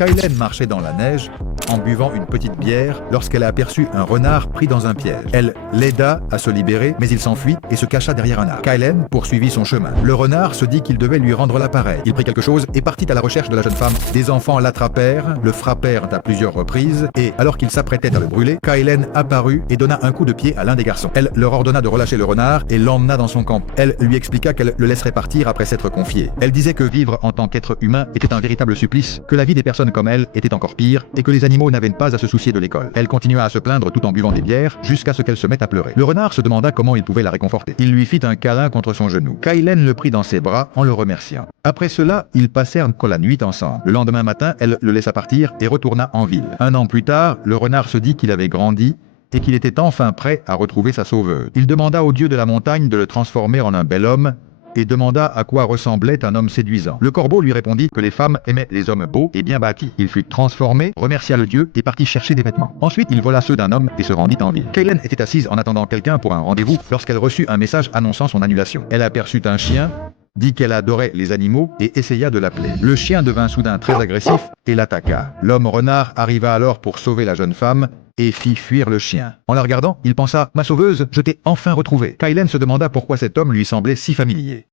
Kaylen marchait dans la neige en buvant une petite bière lorsqu'elle a aperçu un renard pris dans un piège. Elle l'aida à se libérer, mais il s'enfuit et se cacha derrière un arbre. Kaylen poursuivit son chemin. Le renard se dit qu'il devait lui rendre l'appareil. Il prit quelque chose et partit à la recherche de la jeune femme. Des enfants l'attrapèrent, le frappèrent à plusieurs reprises et, alors qu'il s'apprêtait à le brûler, Kaylen apparut et donna un coup de pied à l'un des garçons. Elle leur ordonna de relâcher le renard et l'emmena dans son camp. Elle lui expliqua qu'elle le laisserait partir après s'être confiée. Elle disait que vivre en tant qu'être humain était un véritable supplice, que la vie des personnes comme elle était encore pire et que les animaux n'avaient pas à se soucier de l'école. Elle continua à se plaindre tout en buvant des bières jusqu'à ce qu'elle se mette à pleurer. Le renard se demanda comment il pouvait la réconforter. Il lui fit un câlin contre son genou. Kaylen le prit dans ses bras en le remerciant. Après cela, ils passèrent la nuit ensemble. Le lendemain matin, elle le laissa partir et retourna en ville. Un an plus tard, le renard se dit qu'il avait grandi et qu'il était enfin prêt à retrouver sa sauveuse. Il demanda au dieu de la montagne de le transformer en un bel homme et demanda à quoi ressemblait un homme séduisant. Le corbeau lui répondit que les femmes aimaient les hommes beaux et bien bâtis. Il fut transformé, remercia le dieu et partit chercher des vêtements. Ensuite, il vola ceux d'un homme et se rendit en ville. Kaylen était assise en attendant quelqu'un pour un rendez-vous lorsqu'elle reçut un message annonçant son annulation. Elle aperçut un chien, dit qu'elle adorait les animaux et essaya de l'appeler. Le chien devint soudain très agressif et l'attaqua. L'homme renard arriva alors pour sauver la jeune femme et fit fuir le chien. En la regardant, il pensa « Ma sauveuse, je t'ai enfin retrouvée ». Kaylen se demanda pourquoi cet homme lui semblait si familier.